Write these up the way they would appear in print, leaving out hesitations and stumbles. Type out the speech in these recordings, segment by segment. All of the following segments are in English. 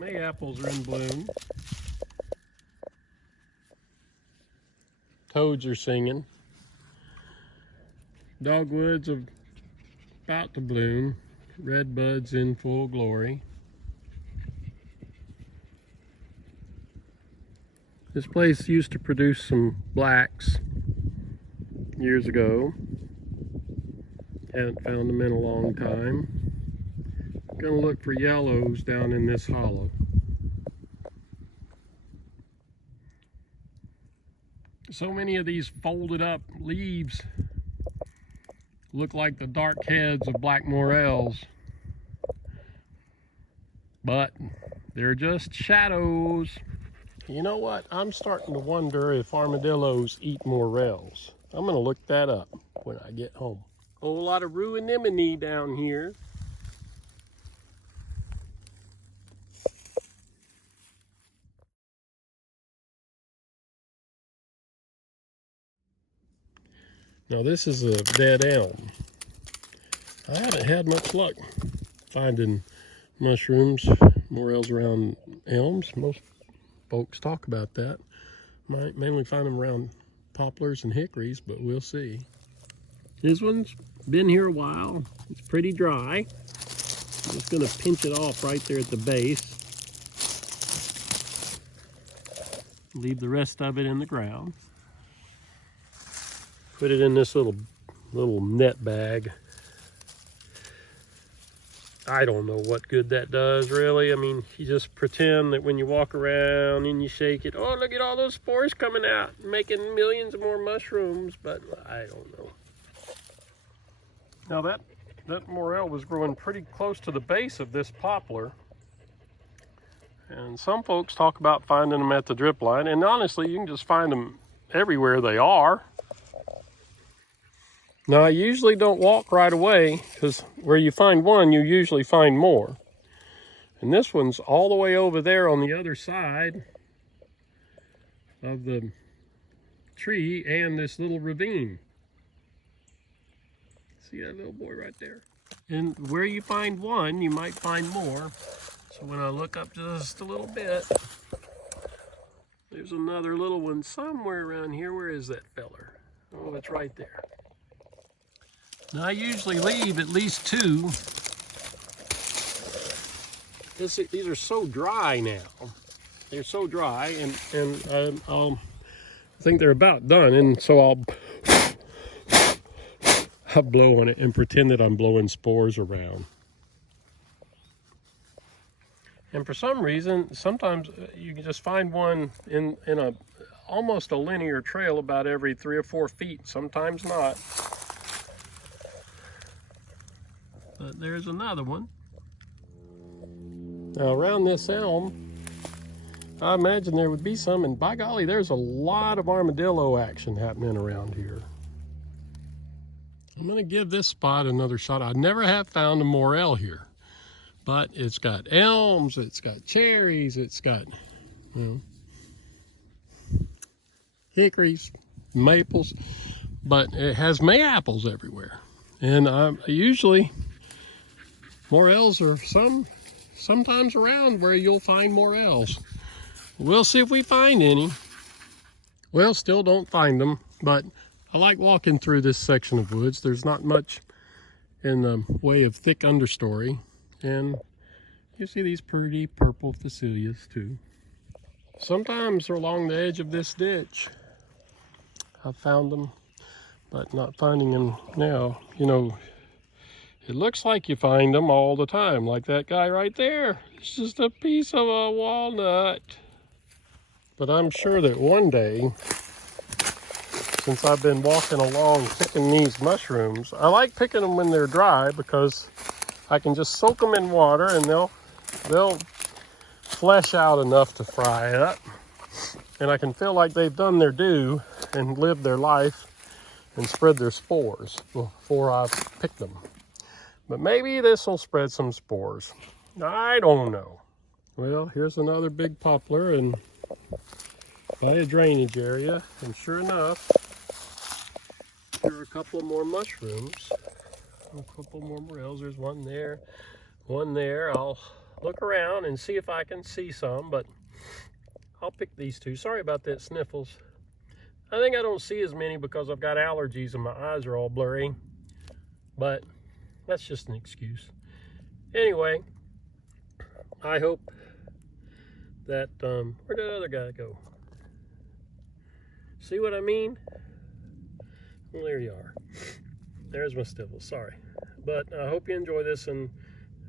Mayaples are in bloom. Toads are singing. Dogwoods are about to bloom. Red buds in full glory. This place used to produce some blacks years ago. Haven't found them in a long time. Gonna look for yellows down in this hollow. So many of these folded up leaves look like the dark heads of black morels, but they're just shadows. You know what? I'm starting to wonder if armadillos eat morels. I'm gonna look that up when I get home. A whole lot of rue anemone down here. Now this is a dead elm. I haven't had much luck finding mushrooms, morels around elms. Most folks talk about that. Might mainly find them around poplars and hickories, but we'll see. This one's been here a while. It's pretty dry. I'm just gonna pinch it off right there at the base. Leave the rest of it in the ground. Put it in this little net bag. I don't know what good that does, really. I mean, you just pretend that when you walk around and you shake it, oh, look at all those spores coming out, making millions of more mushrooms, but I don't know. Now that morel was growing pretty close to the base of this poplar. And some folks talk about finding them at the drip line, and honestly, you can just find them everywhere they are. Now, I usually don't walk right away, because where you find one, you usually find more. And this one's all the way over there on the other side of the tree and this little ravine. See that little boy right there? And where you find one, you might find more. So when I look up just a little bit, there's another little one somewhere around here. Where is that feller? Oh, it's right there. Now, I usually leave at least two. These are so dry now. They're so dry, and I think they're about done. And so I'll blow on it and pretend that I'm blowing spores around. And for some reason, sometimes you can just find one in almost a linear trail about every 3 or 4 feet. Sometimes not. But there's another one. Now around this elm, I imagine there would be some, and by golly, there's a lot of armadillo action happening around here. I'm gonna give this spot another shot. I never have found a morel here, but it's got elms, it's got cherries, it's got, hickories, maples, but it has mayaples everywhere. And usually, morels are sometimes around where you'll find morels. We'll see if we find any. Well, still don't find them, but I like walking through this section of woods. There's not much in the way of thick understory. And you see these pretty purple phacelias too. Sometimes they're along the edge of this ditch. I've found them, but not finding them now. You know, it looks like you find them all the time, like that guy right there. It's just a piece of a walnut. But I'm sure that one day, since I've been walking along picking these mushrooms, I like picking them when they're dry because I can just soak them in water and they'll flesh out enough to fry up. And I can feel like they've done their due and lived their life and spread their spores before I've picked them. But maybe this will spread some spores. I don't know. Well, here's another big poplar and by a drainage area. And sure enough, here are a couple more mushrooms. A couple more morels. There's one there, one there. I'll look around and see if I can see some, but I'll pick these two. Sorry about that, Sniffles. I think I don't see as many because I've got allergies and my eyes are all blurry, but that's just an excuse. Anyway, I hope that, where'd that other guy go? See what I mean? Well, there you are. There's my Sniffles, sorry. But I hope you enjoy this and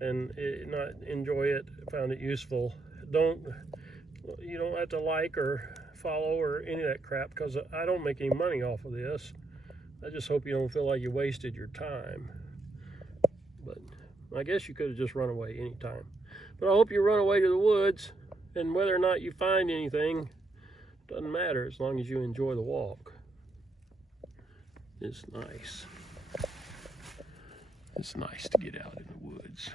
not enjoy it, found it useful. You don't have to like or follow or any of that crap, because I don't make any money off of this. I just hope you don't feel like you wasted your time. But I guess you could have just run away anytime. But I hope you run away to the woods, and whether or not you find anything doesn't matter as long as you enjoy the walk. It's nice. It's nice to get out in the woods.